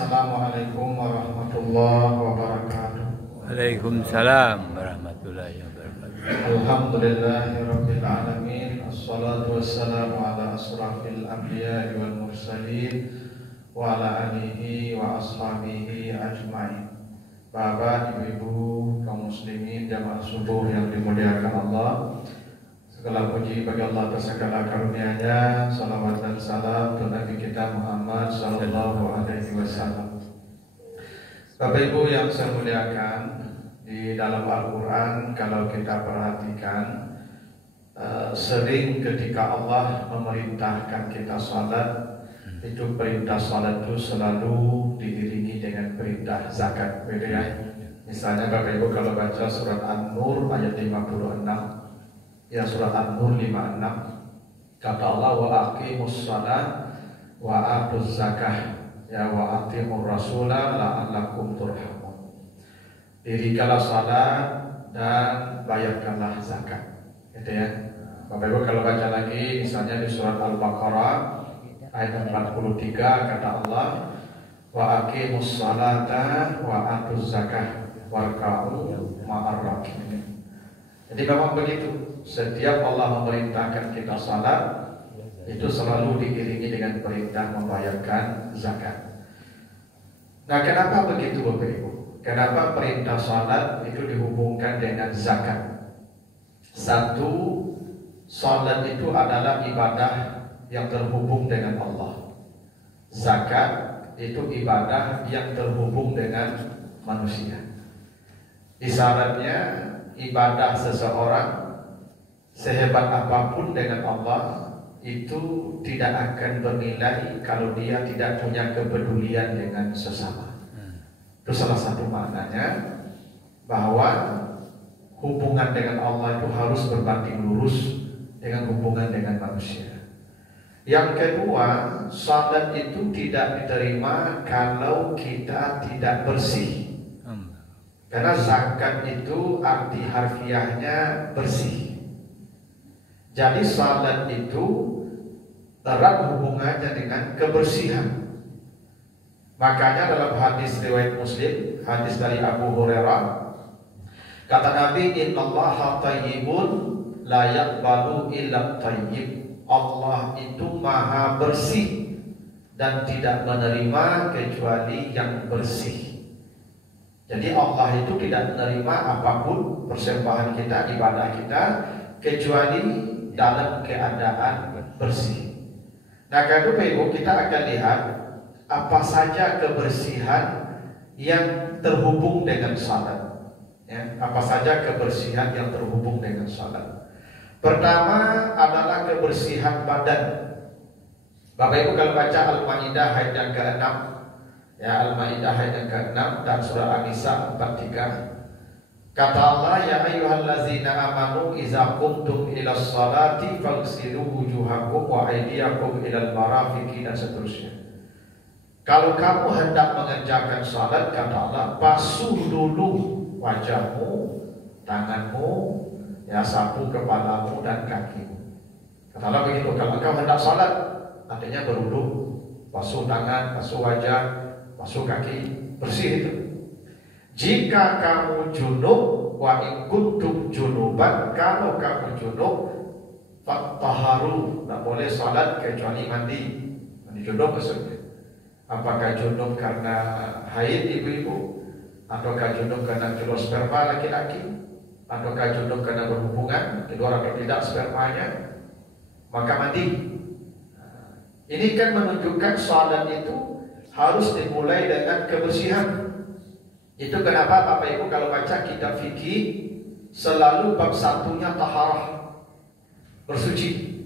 Assalamualaikum warahmatullahi wabarakatuh. Waalaikumsalam warahmatullahi wabarakatuh. Alhamdulillahirabbil alamin. Assalatu wassalamu ala asrafil anbiya'i wal mursalin wa ala alihi wa ashabihi ajmain. Bapak, ibu-ibu, kaum muslimin jamaah subuh yang dimuliakan Allah, segala puji bagi Allah atas segala karunia-Nya. Salawat dan salam untuk Nabi kita Muhammad sallallahu alaihi wasallam. Bapak Ibu yang saya muliakan, di dalam Al-Quran kalau kita perhatikan, sering ketika Allah memerintahkan kita salat, itu perintah salat itu selalu diiringi dengan perintah zakat, begitu ya. Misalnya Bapak Ibu kalau baca surat An-Nur ayat 56, ya surat An-Nur 56, kata Allah wa aqimus shalah wa atuz zakah ya wa atimur rasulah la'allakum turhamun. Dirikanlah salat dan bayarkanlah zakat, gitu ya. Bapak Ibu kalau baca lagi misalnya di surat Al-Baqarah ayat 43 kata Allah wa aqimus salata wa atuz zakah warka'u ma'ar rakimin. Jadi memang begitu. Setiap Allah memerintahkan kita salat, itu selalu diiringi dengan perintah membayarkan zakat. Nah, kenapa begitu Bapak Ibu? Kenapa perintah salat itu dihubungkan dengan zakat? Satu, salat itu adalah ibadah yang terhubung dengan Allah. Zakat itu ibadah yang terhubung dengan manusia. Isyaratnya ibadah seseorang sehebat apapun dengan Allah itu tidak akan bernilai kalau dia tidak punya kepedulian dengan sesama. Itu salah satu maknanya bahwa hubungan dengan Allah itu harus berbanding lurus dengan hubungan dengan manusia. Yang kedua, salat itu tidak diterima kalau kita tidak bersih. Karena zakat itu arti harfiahnya bersih. Jadi salat itu erat hubungannya dengan kebersihan. Makanya dalam hadis riwayat Muslim, hadis dari Abu Hurairah, kata Nabi, innallaha thayyibun la yaqbalu illa thayyib. Allah itu maha bersih dan tidak menerima kecuali yang bersih. Jadi Allah itu tidak menerima apapun persembahan kita, ibadah kita, kecuali dalam keadaan bersih. Nah, kalau Ibu kita akan lihat apa saja kebersihan yang terhubung dengan salat. Ya, apa saja kebersihan yang terhubung dengan salat. Pertama adalah kebersihan badan. Bapak Ibu kalau baca Al-Maidah ayat yang ke-6, ya Al-Maidah ayat yang ke-6 dan surah An-Nisa 43. Kata Allah, ya ayyuhallazina amanu idza qumtum ilas salati faghsilu wujuhakum wa aydiyakum ilal marafiqi dan seterusnya. Kalau kamu hendak mengerjakan salat, kata Allah, basuh dulu wajahmu, tanganmu, ya sapu kepalamu dan kakimu. Kata Allah begitu. Kalau engkau hendak salat, artinya berwudu, basuh tangan, basuh wajah, basuh kaki, bersih itu. Jika kamu junub, wa in kuntum junuban, kalau kamu junub, fattaharu, tidak boleh salat kecuali mandi. Mandi junub maksudnya. Apakah junub karena haid ibu-ibu, ataukah junub karena keluar sperma laki-laki, ataukah junub karena berhubungan keluar atau tidak spermanya, maka mandi. Ini kan menunjukkan salat itu harus dimulai dengan kebersihan. Itu kenapa Bapak Ibu kalau baca kitab fikih selalu bab satunya taharah, bersuci.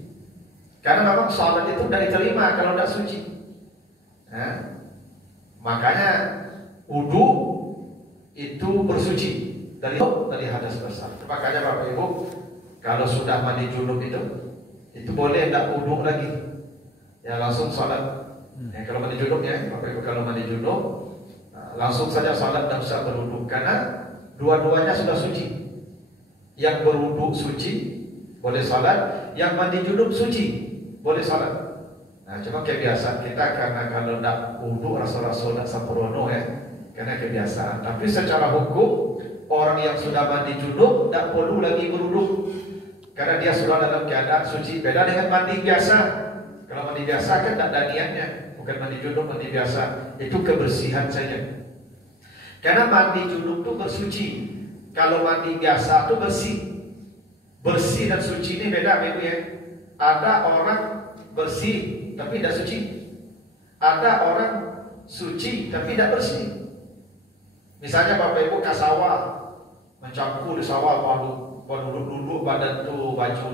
Karena memang salat itu tidak diterima kalau tidak suci. Nah, makanya wudu itu bersuci dari hadas besar. Makanya Bapak Ibu kalau sudah mandi junub itu boleh tidak wudu lagi, ya langsung salat. Ya, kalau mandi junub ya Bapak Ibu kalau mandi junub langsung saja salat dan usah berwudu karena dua-duanya sudah suci. Yang berwudu suci boleh salat, yang mandi junub suci boleh salat. Nah, cuma kebiasaan kita karena kalau nak wudu rasul-rasul nak sempurna ya, karena kebiasaan. Tapi secara hukum orang yang sudah mandi junub tak perlu lagi berwudu karena dia sudah dalam keadaan suci. Beda dengan mandi biasa. Kalau mandi biasa kan tak ada niatnya, bukan mandi junub, mandi biasa itu kebersihan saja. Karena mandi junub itu bersuci. Kalau mandi biasa itu bersih. Bersih dan suci ini beda Ibu ya. Ada orang bersih tapi tidak suci. Ada orang suci tapi tidak bersih. Misalnya Bapak Ibu ke sawah, mencampur di sawah, baru duduk badan tuh, baju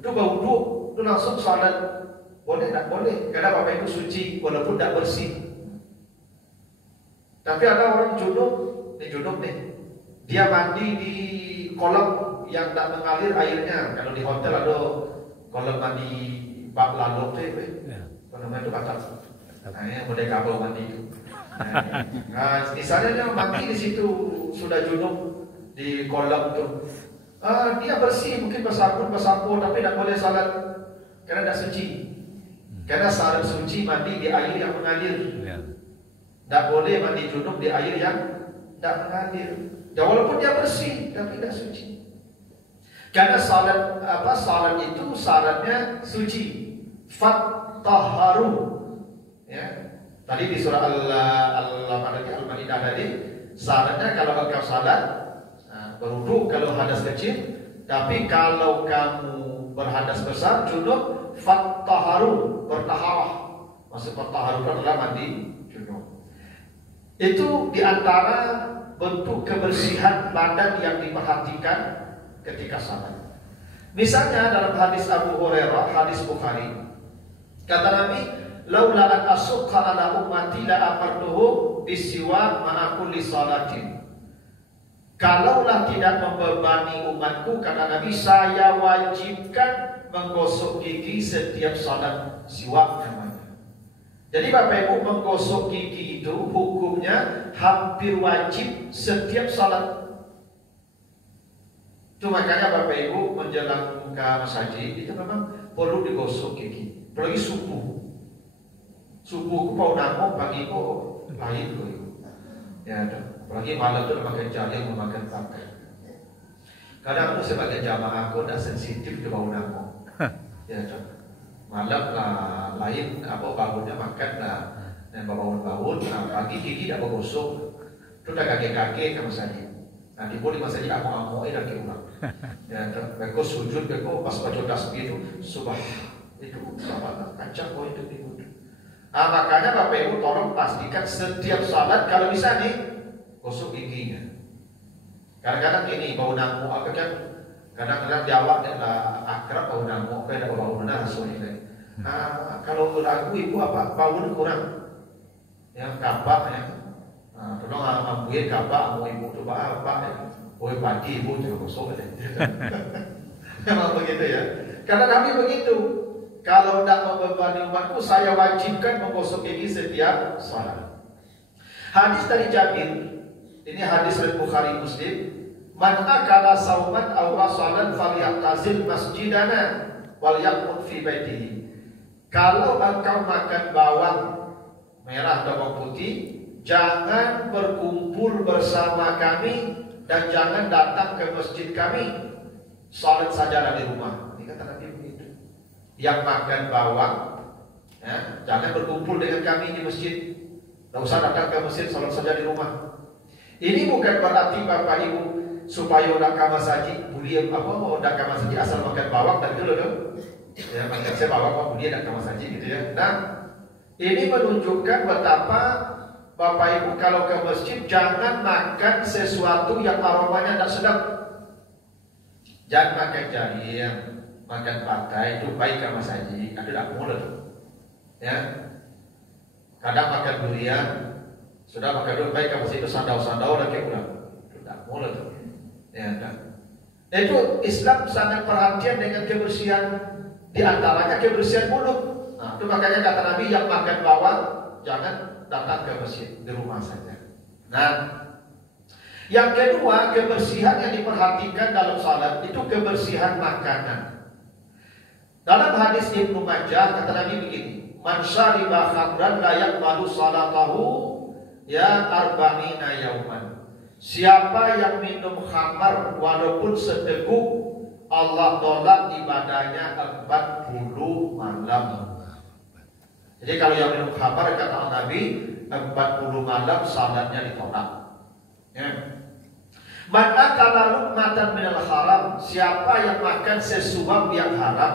tuh bau duduk, tuh langsung salat. Boleh tak boleh? Karena Bapak Ibu suci walaupun tidak bersih. Tapi ada orang junub nih, dia mandi di kolam yang tak mengalir airnya. Kalau di hotel ada kolam mandi bak lalu tuh, namanya itu batal. Nah, yang boleh kabel mandi itu. Nah, misalnya dia mandi di situ sudah junub di kolam tuh. Dia bersih, mungkin bersabun, tapi tidak boleh salat karena tidak suci. Karena salat suci mandi di air yang mengalir. Tidak boleh mandi junub di air yang tidak mengalir. Ya, walaupun dia bersih tapi tidak suci. Karena salat itu syaratnya suci. Fattaharu. Ya. Tadi di surah Al-Maidah tadi syaratnya kalau engkau salat berwudu kalau hadas kecil, tapi kalau kamu berhadas besar junub fattaharu, bertaharah. Maksud fattaharu adalah mandi junub. Itu diantara bentuk kebersihan badan yang diperhatikan ketika salat. Misalnya dalam hadis Abu Hurairah, hadis Bukhari, kata Nabi, laula an asukha ala ummati la amartuhu bisiwak ma'a kulli salatin. Kalaulah tidak membebani umatku, kata Nabi, saya wajibkan menggosok gigi setiap salat, siwak namanya. Jadi Bapak Ibu, menggosok gigi itu hukumnya hampir wajib setiap salat. Itu makanya Bapak Ibu menjelang ke masjid itu memang perlu digosok gigi. Apalagi subuh. Subuh ku namo, pagi ku lain ku. Ya, apalagi malam itu makan jaring, makan pakai. Kadang aku sebagai jamaah aku tidak sensitif ke bau namo. Ya, malam lah lain apa bangunnya makan lah dan bangun-bangun. Nah, pagi gigi tidak bergosok. Itu dah kakek-kakek ke masjid. Nah, di boleh masjid aku dah ke ulang. Ya, mereka sujud, mereka pas baca tasbih itu subah itu apa kacang itu di. Makanya Bapak Ibu tolong pastikan setiap salat kalau bisa nih gosok giginya. Kadang-kadang ini bau namu apa kan? Kadang-kadang Jawa adalah akrab bau namu, beda bau nasu ini. Kalau ragu ibu apa bau kurang? Yang kapak ya. Tolong ambil kapak mau ibu coba apa ya? Oh pagi ibu juga gosok aja. Memang begitu ya. Karena Nabi begitu. Kalau tidak membebani umatku, saya wajibkan menggosok gigi setiap salat. Hadis dari Jabir, ini hadis dari Bukhari Muslim. Man akala sauman aw salat falyatazil masjidana wal yaqut fi baitihi. Kalau engkau makan bawang merah dan bawang putih, jangan berkumpul bersama kami dan jangan datang ke masjid kami. Salat saja di rumah. Ini kata Nabi begitu. Yang makan bawang, ya, jangan berkumpul dengan kami di masjid. Tidak usah datang ke masjid, salat saja di rumah. Ini bukan berarti Bapak Ibu supaya udah kamar saji, boleh apa mau udah kamar saji asal makan bawang dan dulu dong. Ya, makan saya bawang apa boleh dan kamar saji gitu ya. Nah, ini menunjukkan betapa Bapak Ibu kalau ke masjid jangan makan sesuatu yang aromanya tidak sedap. Jangan makan jaring, makan patai itu baik kamar saji, ada tak boleh tuh. Ya. Kadang makan durian, sudah makan durian baik kamar saji itu sandau-sandau lagi udah. Itu tak boleh tuh. Ya, kan? Itu Islam sangat perhatian dengan kebersihan, di antaranya kebersihan mulut. Nah, itu makanya kata Nabi yang makan bawang jangan datang ke masjid, di rumah saja. Nah, yang kedua kebersihan yang diperhatikan dalam salat itu kebersihan makanan. Dalam hadis Ibnu Majah kata Nabi begini, man syariba khamran la yaqbalu salatahu ya arba'ina yauman. Siapa yang minum khamar walaupun seteguk, Allah tolak ibadahnya 40 malam. Jadi kalau yang minum khamar kata Nabi 40 malam salatnya ditolak. Ya. Man akala luqmatan minal haram, siapa yang makan sesuap yang haram,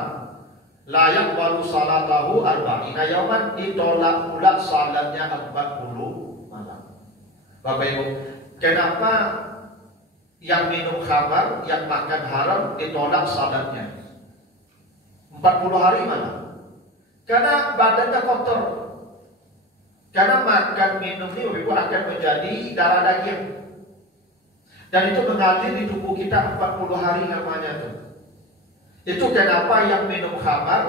layak walu salatahu arba'ina yauman, ditolak pula salatnya 40 malam. Bapak Ibu, kenapa yang minum khamar, yang makan haram ditolak salatnya 40 hari malam? Karena badannya kotor. Karena makan minum ini Bapak Ibu akan menjadi darah daging. Dan itu mengalir di tubuh kita 40 hari namanya tuh. Itu kenapa yang minum khamar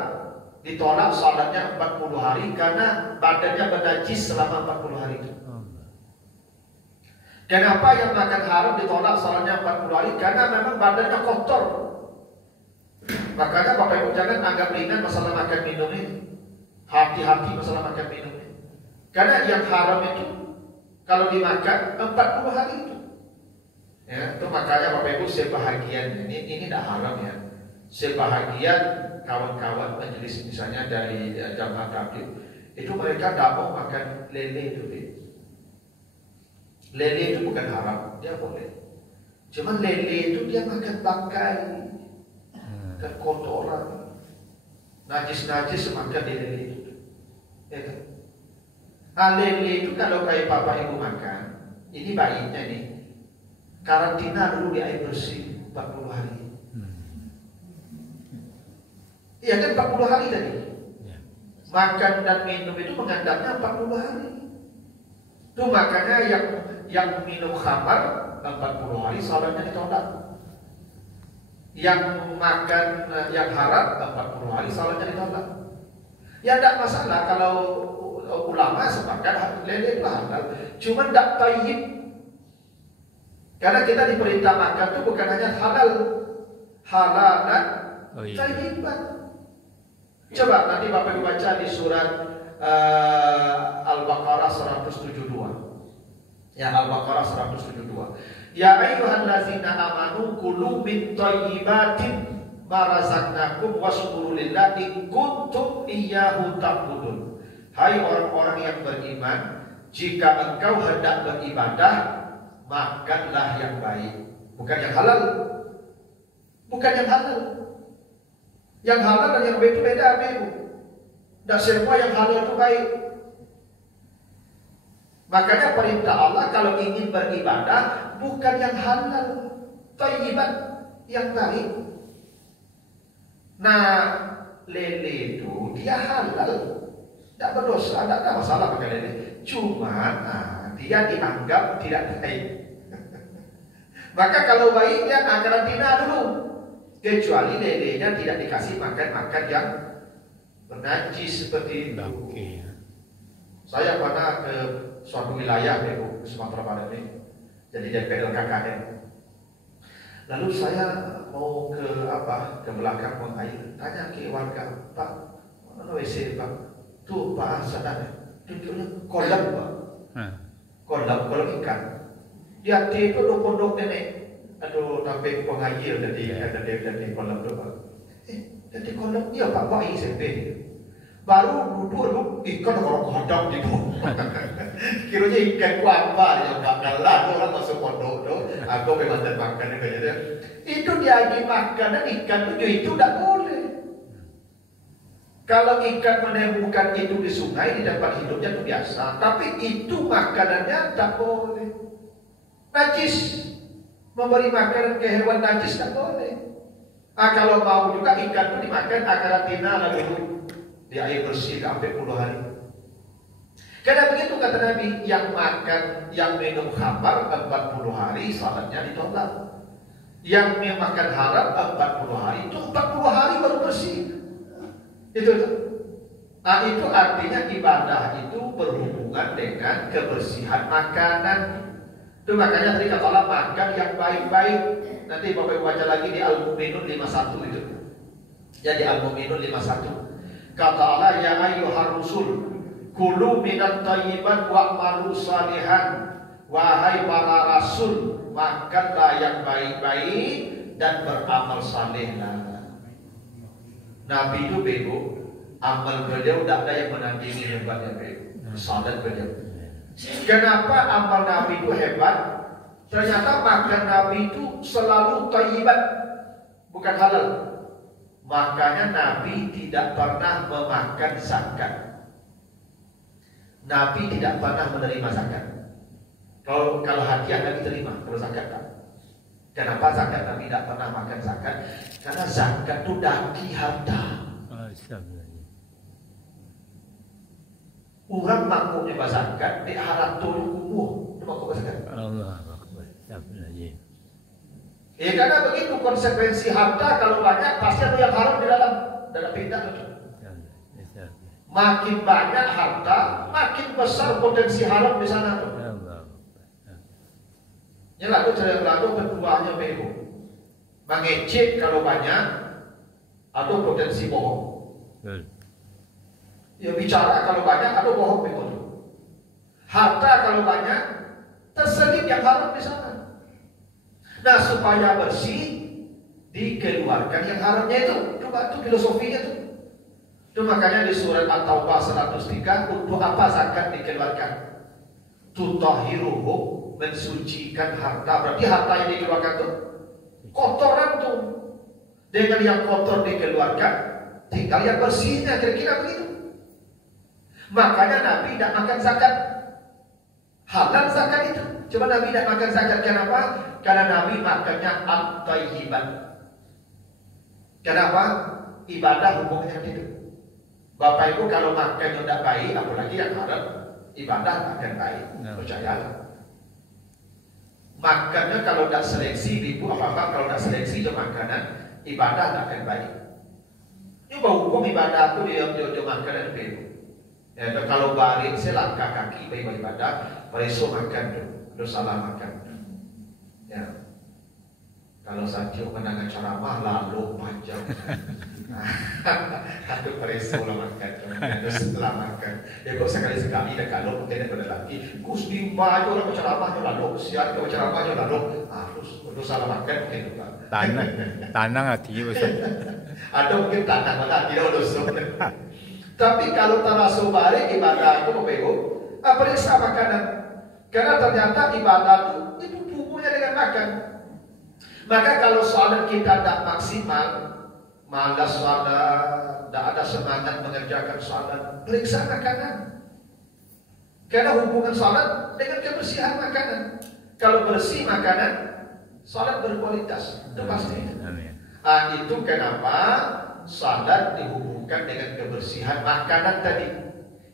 ditolak salatnya 40 hari, karena badannya bernajis selama 40 hari itu. Kenapa yang makan haram ditolak salatnya 40 hari? Karena memang badannya kotor. Makanya Bapak Ibu jangan anggap ringan masalah makan minum ini. Hati-hati masalah makan minum ini. Karena yang haram itu kalau dimakan 40 hari itu. Ya, itu makanya Bapak Ibu sebahagian ini tidak haram ya. Sebahagian kawan-kawan majelis misalnya dari jamaah tabligh itu mereka tidak mau makan lele itu. Lele itu bukan haram, dia boleh. Cuman lele itu dia makan bangkai dan kotoran, najis makan di lele itu. Ya kan? Lele itu kalau kayak Bapak Ibu makan, ini baiknya nih karantina dulu di air bersih 40 hari. Iya kan 40 hari tadi. Makan dan minum itu mengantarnya 40 hari. Itu makanya yang minum khamar 40 hari salatnya ditolak. Yang makan yang haram 40 hari salatnya ditolak. Ya tidak masalah kalau ulama sepakat lele itu halal. Cuma tidak tayyib. Karena kita diperintah makan itu bukan hanya halal, halalan, tayyiban. Coba nanti Bapak Ibu baca di surat Al-Baqarah 172. Ya, Al-Baqarah 172. Ya ayyuhallazina amanu kulu min thayyibatin ma razaqnakum washkuru lillahi in kuntum iyyahu ta'budun. Hai orang-orang yang beriman, jika engkau hendak beribadah, makanlah yang baik, bukan yang halal. Bukan yang halal. Yang halal dan yang baik itu beda, Ibu. Dan semua yang halal itu baik. Makanya perintah Allah kalau ingin beribadah bukan yang halal, thayyiban, yang baik. Nah, lele itu dia halal, tidak berdosa, tidak ada masalah pakai lele. Cuma dia dianggap tidak baik. Maka kalau baik dia karantina dulu. Kecuali lelenya tidak dikasih makan yang bernajis seperti itu. Saya pernah ke suatu wilayah di Sumatera Barat ini, jadi DPL KKN. Lalu saya mau ke belakang buang air, tanya ke warga, Pak, mana WC Pak? Tuh Pak, sadar, tunjuknya kolam Pak. Kolam ikan. Di hati itu ada pondok nenek. Aduh, sampai pengajar tadi ada dari kolam tu Pak. Jadi kolam dia Pak bayi SMP. Baru duduk ikan orang hadap di bawah. Kiranya ikan ku apa dia Pak? Kalah orang masuk pondok tu. Aku memang tak makan itu. Itu dia lagi makanan ikan itu tidak boleh. Kalau ikan menemukan itu di sungai di tempat hidupnya itu biasa. Tapi itu makanannya tak boleh. Najis. Memberi makanan ke hewan najis tak boleh. Kalau mau juga ikan itu dimakan karantina lalu di air bersih sampai 10 hari. Karena begitu kata Nabi, yang makan, yang minum khamar 40 hari salatnya ditolak. Yang makan haram 40 hari itu 40 hari baru bersih. Itu. Itu artinya ibadah itu berhubungan dengan kebersihan makanan. Itu makanya tadi kata Allah makan yang baik-baik. Nanti Bapak Ibu baca lagi di Al-Mu'minun 51 itu. Jadi Al-Mu'minun 51. Kata Allah, ya ayyuhar rusul, kulu minat thayyibat wa'malu salihan. Wahai para rasul, makanlah yang baik-baik dan beramal salehlah. Nabi itu bego, amal beliau tidak ada yang menandingi hebatnya bego. Salat beliau. Kenapa amal Nabi itu hebat? Ternyata makan Nabi itu selalu thayyibat, bukan halal. Makanya Nabi tidak pernah memakan zakat. Nabi tidak pernah menerima zakat. Kalau hadiah Nabi terima, kalau zakat tak. Kenapa zakat Nabi tidak pernah makan zakat? Karena zakat itu daki harta. Orang makmuknya zakat, dia harap turun kumuh, dia makmuk zakat. Allah Akbar. Ya karena begitu konsekuensi harta, kalau banyak pasti ada yang haram di dalam pindah itu. Makin banyak harta, makin besar potensi haram di sana tuh. Ya lalu keduanya bego. Mengecek kalau banyak, ada potensi bohong. Ya bicara kalau banyak, ada bohong bego. Harta kalau banyak, terselip yang haram di sana. Nah supaya bersih, dikeluarkan yang haramnya itu. Coba itu filosofinya tuh. Itu makanya di surat At-Taubah 103, untuk apa zakat dikeluarkan? Tutahhiruhu, mensucikan harta. Berarti harta yang dikeluarkan itu kotoran tuh. Dengan yang kotor dikeluarkan, tinggal yang bersihnya, kira-kira begitu. Makanya Nabi tidak makan zakat. Halal zakat itu. Coba Nabi tidak makan zakat. Kenapa? Karena Nabi makannya at-thayyibat. Kenapa? Ibadah hubungannya dengan itu. Bapak Ibu kalau makan yang tidak baik, apalagi yang haram, ibadah akan baik. Percayalah. Makannya kalau tidak seleksi, ibu apa-apa kalau tidak seleksi jom makanan, ibadah tidak akan baik. Coba hukum ibadah itu dia makanan itu. Ya, kalau balik saya langkah kaki baik ibadah, beresok makan tu salah makan. Ya. Kalau Satyo menangkan ceramah lalu panjang. Aduh beresok lah makan, setelah makan. Ya kok sekali-sekali dan kalau mungkin ada lagi, kus bimba aja orang ceramahnya lalu, siap kalau ceramahnya lalu, terus salah makan mungkin juga. Tanang hatinya besar. Ada mungkin tanang hati dia udah. Tapi kalau terasa balik ibadah itu membego, periksa makanan. Karena ternyata ibadah itu hubungannya dengan makan. Maka kalau salat kita tidak maksimal, malas salat, tidak ada semangat mengerjakan salat, periksa makanan. Karena hubungan salat dengan kebersihan makanan. Kalau bersih makanan, salat berkualitas. Itu pasti. Itu kenapa salat dihubungkan dengan kebersihan makanan tadi.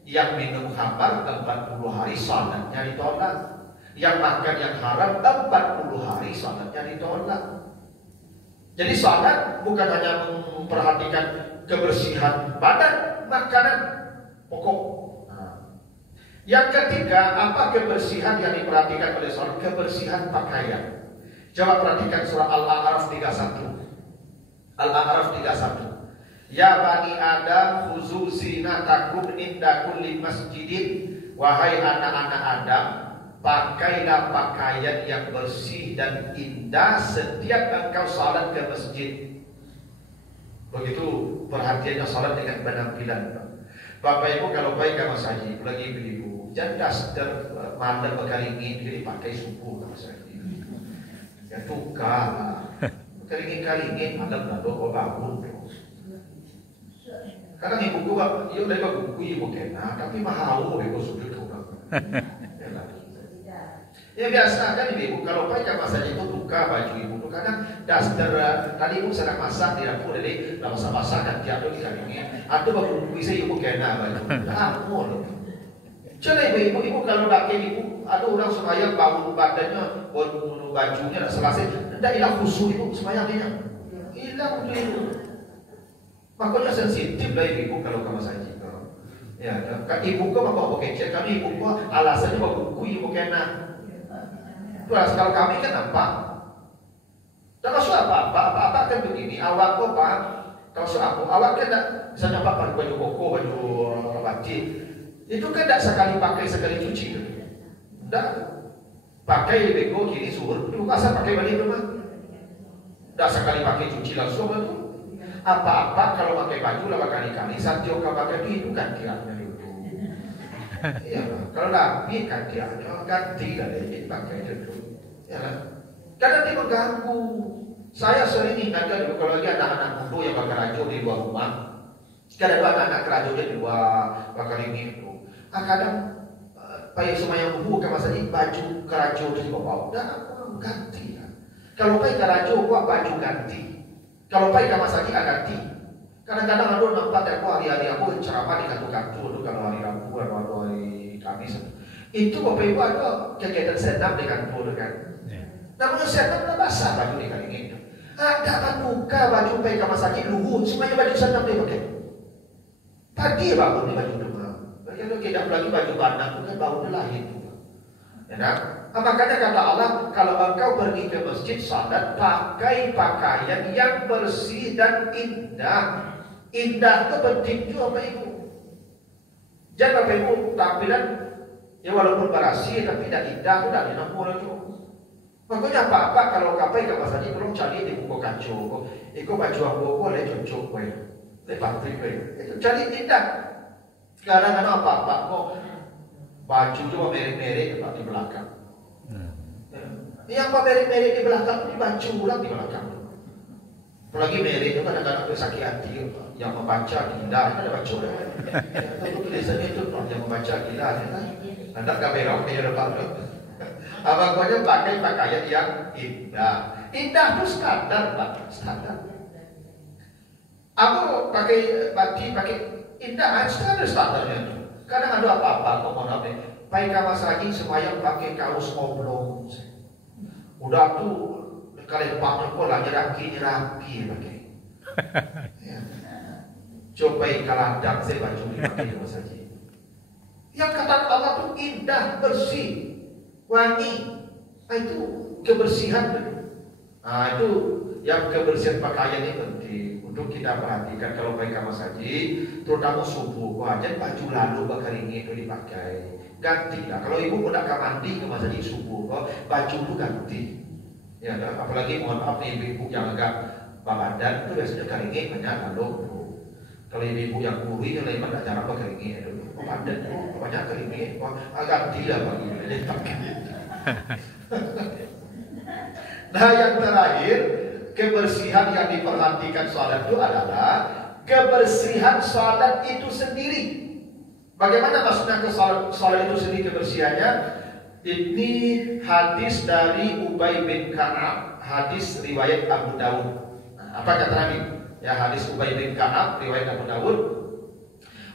Yang minum khamar 40 hari salatnya ditolak. Yang makan yang haram 40 hari salatnya ditolak. Jadi salat bukan hanya memperhatikan kebersihan badan, makanan pokok. Yang ketiga, apa kebersihan yang diperhatikan oleh salat? Kebersihan pakaian. Coba perhatikan surah Al-A'raf 31. Al-A'raf 31. Ya bani Adam khuzu zinatakum inda kulli masjidin. Wahai anak-anak Adam, pakailah pakaian yang bersih dan indah setiap engkau salat ke masjid. Begitu perhatiannya salat dengan penampilan. Bapak Ibu kalau baik ke Mas Haji, lagi ibu, jangan daster mandal berkaringin jadi pakai suku Mas Haji. Ya tukar karingin mandal lalu bangun. Kadang ibu gua, iya dari buku ibu kena, tapi mahal ibu sudah tukar. Ya biasa kan ibu kalau pakai masa itu buka baju ibu tuh kadang daster tadi ibu sedang masak di dapur jadi lama masak kan jatuh di karingin. Atau baru bisa ibu kena baju. Ampun. Coba ibu kalau pakai ibu, ada orang sembahyang bangun badannya, bajunya selesai, tidak hilang khusyuk ibu sembahyangnya, hilang itu. Makanya sensitif lah ibu kalau kamu saja. Ya, kan ibu kau mau kecil, kami ibu kau alasannya mau buku ibu kena. Terus kalau kami kan apa? Tak masuk apa kan begini. Awak kau pak, Kalau aku, awak kan tak, misalnya pakai baju koko, baju batik, itu kan tak sekali pakai sekali cuci tu. Tak pakai bego kini suruh, itu asal pakai balik rumah. Tak sekali pakai cuci langsung tu. Apa-apa kalau pakai baju lah kali-kali, satyo kau pakai itu gantiannya itu. Iya, kalau rapi gantiannya ganti lah dia pakai itu. Ya lah. Karena dia mengganggu. Saya sering ingatkan dulu kalau lagi anak-anak muda yang bakal rajo di luar rumah. Kadang anak-anak kerajonya di luar bakal ini itu. Kadang payah semua yang buka masa ini baju kerajo di bawah. Dah ganti lah. Kalau payah kerajo buat baju ganti. Kalau payah masa ini ganti. Kadang-kadang ada nampak dari hari-hari aku ceramah di kantor-kantor itu kalau hari Rabu atau hari Kamis. Itu bapak ibu ada kegiatan senam di kantor kan. Namun senam dah basah baju di kali ini. Ada buka baju payah masa ini luhur semuanya baju senam dia pakai. Pagi bangun di baju rumah. Kalau tidak lagi baju bandang itu kan baru lahir juga. Ya kan? Makanya kata Allah, kalau engkau pergi ke masjid salat, pakai pakaian yang bersih dan indah. Indah itu penting juga Bapak Ibu. Jangan Bapak Ibu tampilan ya walaupun berasi tapi tidak indah itu tidak dinamur itu. Makanya apa-apa kalau kapai ke pasar ini belum cari di buku kacu. Ikut baju aku boleh cocok kowe. Lepas kowe. Itu cari indah. Sekarang apa-apa kok baju cuma merek-merek di belakang. Yang merek-merek di belakang ini baju ulang di belakang. Apalagi merek itu kadang-kadang sakit hati. Yang membaca gila ada baca itu tulisannya itu yang membaca gila anda kamera punya depan tu abangnya pakai pakaian yang indah itu standar Pak, standar. Aku pakai batik pakai indah standarnya tu. Kadang ada apa-apa kok mau nabe pakai kawas lagi semuanya pakai kaos oblong udah tu kalian pakai pun lagi rapi pakai ya. Coba kalandang saya baju dipakai cuma saja. Yang kata Allah itu indah, bersih, wangi. Itu kebersihan. Itu yang kebersihan pakaian ini penting untuk kita perhatikan kalau baik kamar saja, terutama subuh. Wajar baju lalu bakal ini itu dipakai. Gantilah. Kalau ibu mau nak mandi ke masa ini subuh, baju itu ganti. Ya, apalagi mohon maaf nih ibu yang agak badan itu biasanya kali ini banyak lalu. Kalau ibu yang kuri yang lain pada cara pakai ini dulu. Padat banyak kali ini. Agak tidak bagi ini pakai. Nah yang terakhir kebersihan yang diperhatikan salat itu adalah kebersihan salat itu sendiri. Bagaimana maksudnya ke salat itu sendiri kebersihannya? Ini hadis dari Ubay bin Ka'ab, hadis riwayat Abu Dawud. Apa kata Nabi? Ya hadis Ubay bin Ka'ab riwayat Abu Dawud.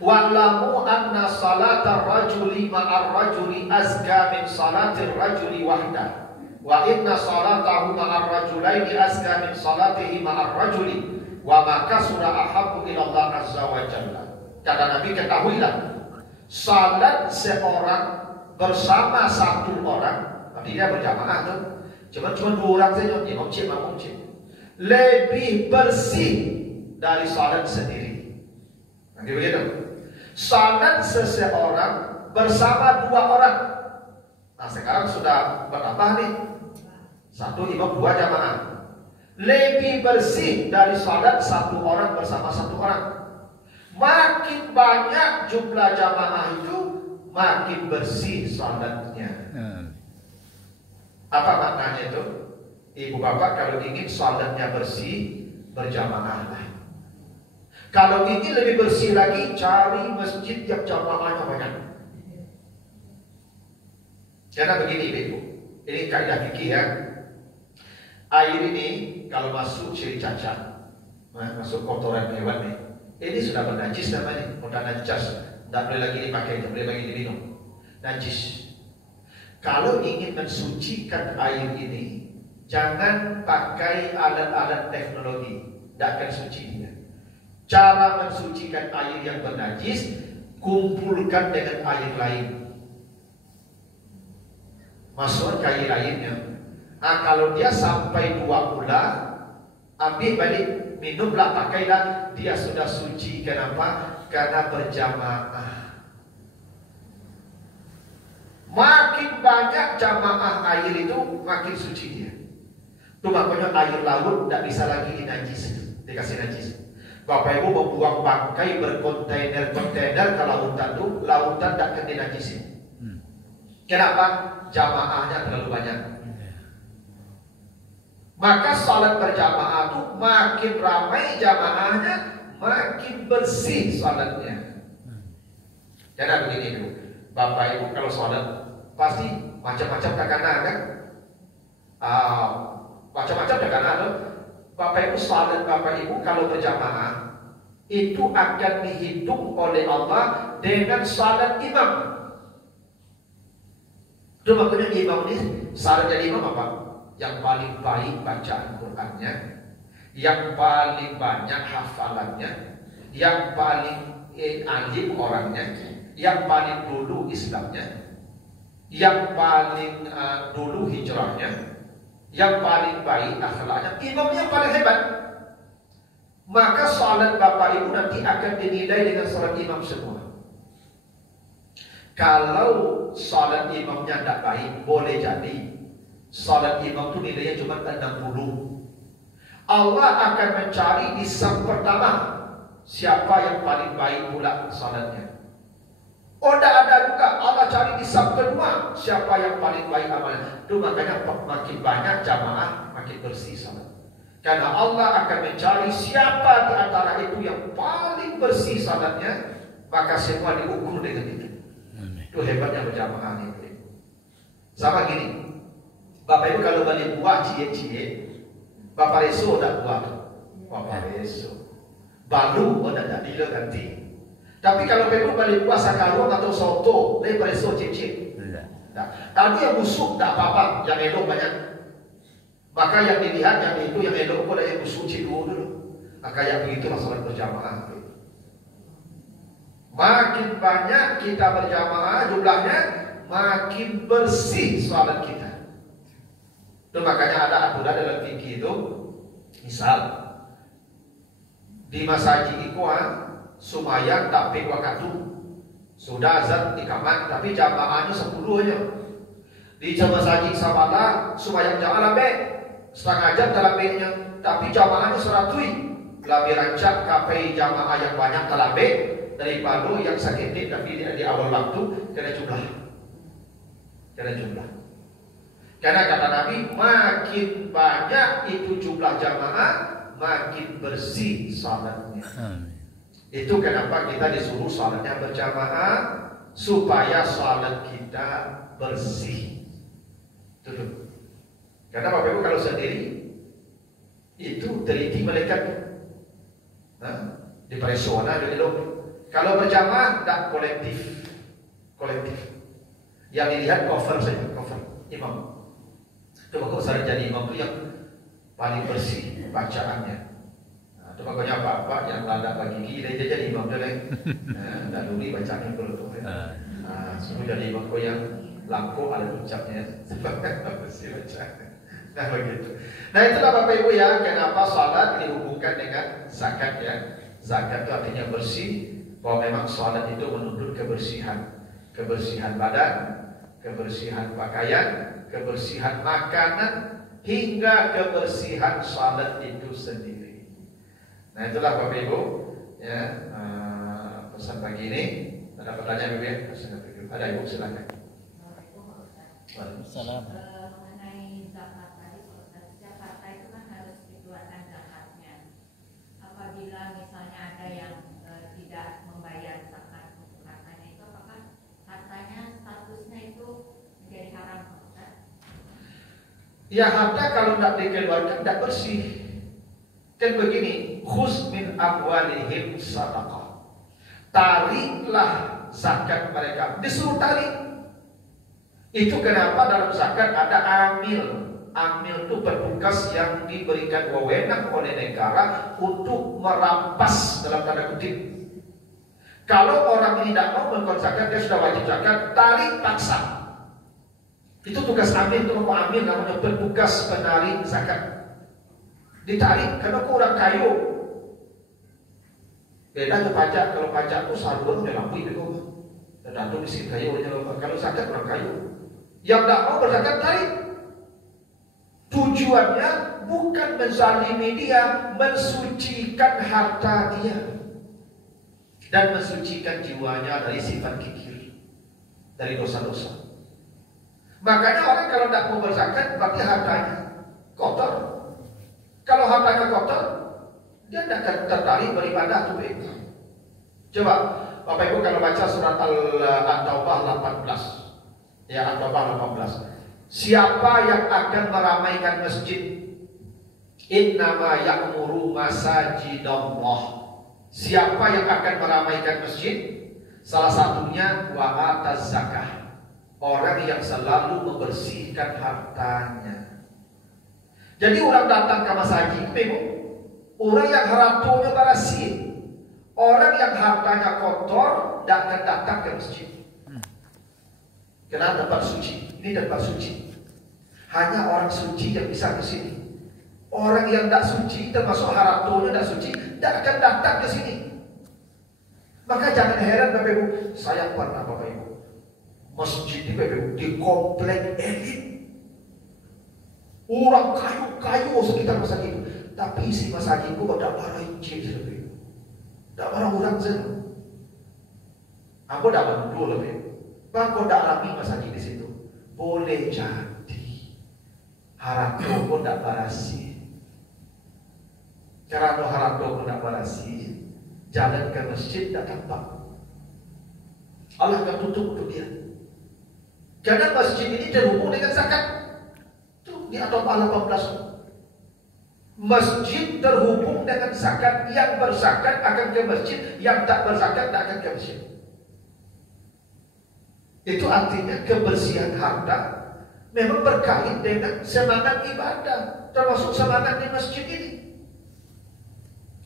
Wa'lamu anna salatar rajuli ma'ar rajuli azka min salatir rajuli wahda. Wa inna salatahu ma'ar rajulaini azka min salatihi ma'ar rajuli. Wa maka surah ahabbu ila Allah azza wa jalla. Kata Nabi, ketahuilah salat seorang bersama satu orang, artinya berjamaah tuh. Cuma dua orang saja, imam cik, makmum cik. Lebih bersih dari salat sendiri. Nanti begitu. Salat seseorang bersama dua orang. Nah sekarang sudah bertambah nih. Satu imam dua jamaah. Lebih bersih dari salat satu orang bersama satu orang. Makin banyak jumlah jamaah itu, makin bersih salatnya. Apa maknanya itu? Ibu bapak kalau ingin salatnya bersih, berjamaahlah. Kalau ingin lebih bersih lagi, cari masjid yang jamaahnya banyak. Karena begini ibu, ini kaidah fikih ya. Air ini kalau masuk ciri cacat, masuk kotoran hewan nih, ini sudah bernajis namanya, udah najis, tidak boleh lagi dipakai, tidak boleh lagi diminum, najis. Kalau ingin mensucikan air ini, jangan pakai alat-alat teknologi, tidak akan suci dia. Cara mensucikan air yang bernajis, kumpulkan dengan air lain. Masukkan ke air lainnya. Nah, kalau dia sampai 2 bulan, ambil balik minumlah, pakailah, dia sudah suci. Kenapa? Karena berjamaah. Makin banyak jamaah air itu, makin suci dia. Itu makanya air laut tidak bisa lagi dikasih najis. Bapak Ibu membuang bangkai berkontainer-kontainer ke lautan itu, lautan tidak akan dinajisi. Kenapa? Jamaahnya terlalu banyak. Maka salat berjamaah itu makin ramai jamaahnya, makin bersih salatnya. Karena begini dulu, Bapak Ibu kalau salat pasti macam-macam tekanan kan? Macam-macam tekanan loh. Bapak Ibu salat Bapak Ibu kalau berjamaah itu akan dihitung oleh Allah dengan salat imam. Itu makanya imam ini salat jadi imam apa? Yang paling baik bacaan Qurannya, yang paling banyak hafalannya, yang paling alim orangnya, yang paling dulu Islamnya, yang paling dulu hijrahnya, yang paling baik akhlaknya, imam yang paling hebat. Maka salat Bapak Ibu nanti akan dinilai dengan salat imam semua. Kalau salat imamnya tidak baik, boleh jadi salat imam itu nilainya cuma 60. Allah akan mencari di saf pertama siapa yang paling baik pula salatnya. Oh, tidak ada juga. Allah cari di saf kedua siapa yang paling baik amalnya. Itu makanya makin banyak jamaah makin bersih salat. Karena Allah akan mencari siapa di antara itu yang paling bersih salatnya, maka semua diukur dengan itu. Itu hebatnya berjamaah ini. Sama gini, Bapak Ibu kalau beli buah cie-cie, Bapak Reso tak buah, Bapak Reso. Balu ada tidak ganti. Tapi kalau Bapak beli buah sakarung atau soto, Bapak Reso cie-cie. Nah, tadi yang busuk tak apa-apa, yang elok banyak. Maka yang dilihat yang itu yang elok pun yang busuk cikgu dulu. Maka yang begitu masalah berjamaah. Makin banyak kita berjamaah jumlahnya, makin bersih salat kita. Itu makanya ada aturan dalam fikih itu, misal di masjid Ikhwan sumayang tak pek waktu sudah azan di kamar, tapi jamaahnya 10 aja. Di masjid Sabala sumayang jamaah lambe setengah jam dalam beknya, tapi jamaahnya 100. Lebih rancak kapai jamaah yang banyak terlambe daripada yang sakit tapi di awal waktu kena jumlah. Karena kata Nabi, makin banyak itu jumlah jamaah, makin bersih salatnya. Itu kenapa kita disuruh salatnya berjamaah, supaya salat kita bersih. Tuh. Karena Bapak Ibu kalau sendiri itu teliti malaikat, di persona dulu. Kalau berjamaah tak kolektif. Yang dilihat cover saja, cover imam. Itu makanya saya jadi imam itu yang paling bersih bacaannya. Itu makanya bapak yang lada pagi gila dia jadi imam dulu. Dan dulu bacaan dulu. Semua jadi imam yang langko ada ucapnya sebab bersih bacaan. Nah begitu. Nah itulah Bapak Ibu ya, kenapa salat dihubungkan dengan zakat ya. Zakat itu artinya bersih, bahwa memang salat itu menuntut kebersihan. Kebersihan badan, kebersihan pakaian, kebersihan makanan, hingga kebersihan salat itu sendiri. Nah itulah Bapak Ibu ya, pesan pagi ini. Ada pertanyaan Ibu ya? Ada Ibu silakan. Waalaikumsalam. Mengenai zakat tadi, Jakarta itu kan harus dikeluarkan zakatnya. Apabila misalnya ada yang tidak membayar zakat untuk hartanya itu, apakah hartanya statusnya itu menjadi haram? Ya harta kalau tidak dikeluarkan tidak bersih. Kan begini, khuz min amwalihim sadaqah. Tariklah zakat mereka, disuruh tarik. Itu kenapa dalam zakat ada amil. Amil itu petugas yang diberikan wewenang oleh negara untuk merampas dalam tanda kutip. Kalau orang ini tidak mau melakukan zakat, dia sudah wajib zakat, tarik paksa. Itu tugas amil, itu amil namanya petugas penarik zakat. Ditarik, karena kau orang kayu, Beda ke pajak. Kalau pajak itu saluran udah lampu itu. Dan itu di sini kayu. Kalau zakat orang kayu. Yang tidak mau berzakat tarik. Tujuannya bukan menzalimi dia, mensucikan harta dia dan mensucikan jiwanya dari sifat kikir, dari dosa-dosa. Makanya orang kalau tidak mau berzakat berarti hartanya kotor. Kalau hartanya kotor, dia tidak akan tertarik beribadah tuh. Coba Bapak Ibu kalau baca surat At-Taubah 18, ya At-Taubah 18. Siapa yang akan meramaikan masjid? Innama ya'muru masajidallah. Siapa yang akan meramaikan masjid? Salah satunya wa ataz zakah. Orang yang selalu membersihkan hartanya. Jadi orang datang ke masjid itu orang yang hartanya bersih. Orang yang hartanya kotor tidak akan datang ke masjid. Karena tempat suci. Ini tempat suci. Hanya orang suci yang bisa ke sini. Orang yang tidak suci, termasuk haratonya tidak suci, tidak akan datang ke sini. Maka jangan heran Bapak Ibu. Saya pernah Bapak Ibu masjid di Bapak Ibu di komplek elit. Orang kayu-kayu sekitar masjid itu. Tapi isi masjid itu tidak marah incin. Tidak marah orang sana. Aku tidak berdua lebih. Aku tidak alami masjid di situ. Boleh jadi harato pun tidak barasi. Karena harato pun tidak barasi, jalan ke masjid tidak tampak. Allah akan tutup untuk dia. Karena masjid ini terhubung dengan zakat. Tuh di At-Taubah 18. Masjid terhubung dengan zakat. Yang berzakat akan ke masjid, yang tak berzakat tak akan ke masjid. Itu artinya kebersihan harta memang berkait dengan semangat ibadah, termasuk semangat di masjid ini.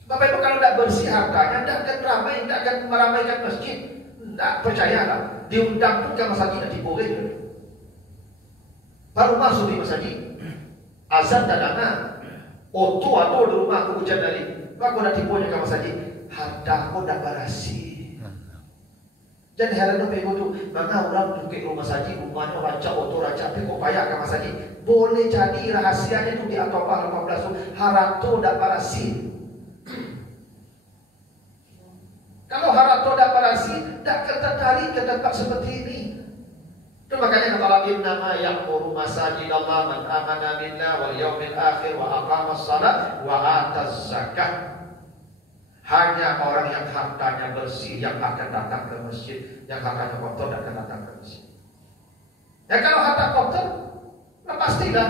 Bapak Ibu kalau tidak bersih hartanya, tidak akan ramai, tidak akan meramaikan masjid. Tidak percayalah, diundang pun ke masjid tidak diboleh. Baru masuk di masjid, azan dadana, oto atau di rumah aku hujan dari, aku tidak diboleh ke masjid. Harta aku tidak berasi. Dan heran Bapak Ibu tuh, mana orang duduk rumah saji, rumahnya rancak, oto rancak, tapi kok kaya ke saji. Boleh jadi rahasianya itu di At-Taubah 18 tuh, harato dan barasi. Kalau harato dan barasi, tidak tertarik ke tempat seperti ini. Itu makanya kata Allah, innama ya'muru masajidallah man amana billah wal yaumil akhir wa aqamas salat wa ataz zakah. Hanya orang yang hartanya bersih yang akan datang ke masjid. Yang hartanya kotor tidak akan datang ke masjid. Ya kalau harta kotor, nah pastilah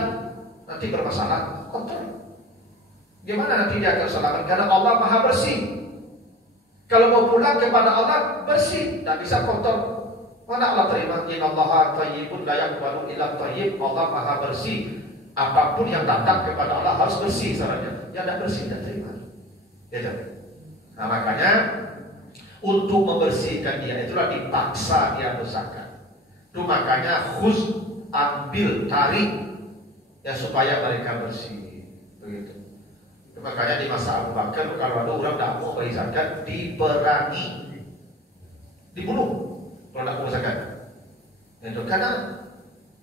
nanti bermasalah kotor. Gimana nanti dia akan selamat? Karena Allah maha bersih. Kalau mau pulang kepada Allah bersih, tidak bisa kotor. Mana Allah terima? Innallaha thayyibun la yaqbalu illa thayyib. Allah maha bersih. Apapun yang datang kepada Allah harus bersih syaratnya. Yang tidak bersih tidak terima. Gitu. Nah makanya untuk membersihkan dia itulah dipaksa dia berzakat. Itu makanya khus ambil tarik ya supaya mereka bersih. Begitu. Itu makanya di masa Abu Bakar kalau ada orang tidak mau beri zakat diperangi, dibunuh kalau tidak mau zakat. Itu karena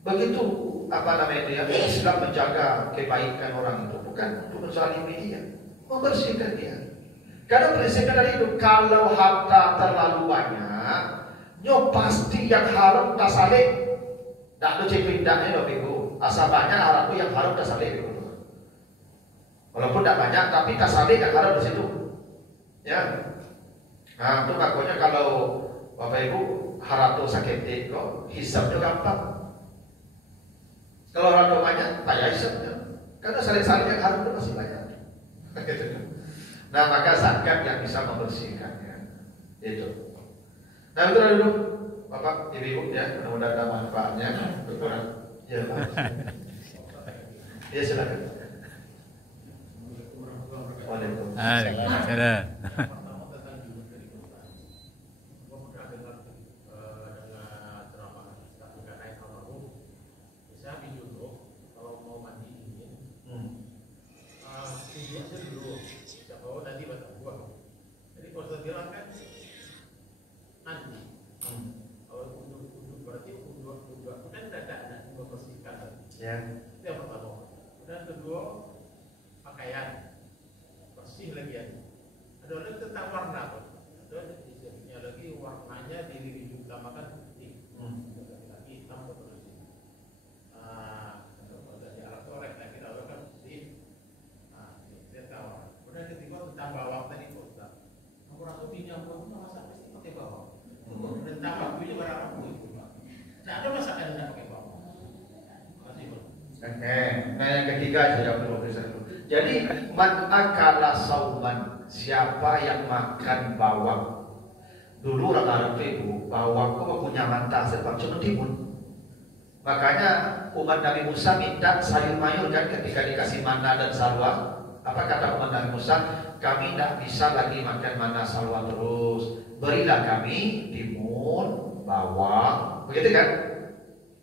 begitu apa namanya itu ya Islam menjaga kebaikan orang itu bukan untuk menzalimi dia, membersihkan dia. Karena prinsipnya dari itu, kalau harta terlalu banyak, nyo pasti yang haram tak saleh. Tak ada cipindahnya loh Ibu. Asal banyak harap itu yang haram tak saleh. Walaupun tak banyak, tapi tak saleh yang haram di situ. Ya. Nah, itu makanya kalau Bapak Ibu harap itu sakit kok hisapnya gampang. Kalau harap banyak, tak ya hisapnya. Karena saleh-saleh yang haram itu masih banyak. Nah maka zakat yang bisa membersihkannya itu. Nah itu dulu Bapak Ibu ya, mudah-mudahan ada manfaatnya. Berkurang. Ya Pak. Ya silakan. Waalaikumsalam. Jadi kalau dia Ya. Itu yang pertama. Dan kedua, pakaian bersih lagi ya. Ada lagi tentang warna, ada isinya lagi warnanya diutamakan putih. Lagi hitam atau bersih. Dari alat korek lagi kalau kan putih. Dia tahu. Kemudian ketiga tentang bawang tadi kok. Orang putihnya pun masak pasti pakai bawang. Tentang waktunya barang aku itu. Tidak ada masakan tidak pakai bawang. Nah yang ketiga sudah perlu bisa. Jadi man akala sauman, siapa yang makan bawang. Dulu orang Arab itu bawang kok punya mantah sebab cuma timun. Makanya umat Nabi Musa minta sayur mayur kan ketika dikasih mana dan salwa. Apa kata umat Nabi Musa? Kami tidak bisa lagi makan mana salwa terus. Berilah kami timun, bawang, begitu kan?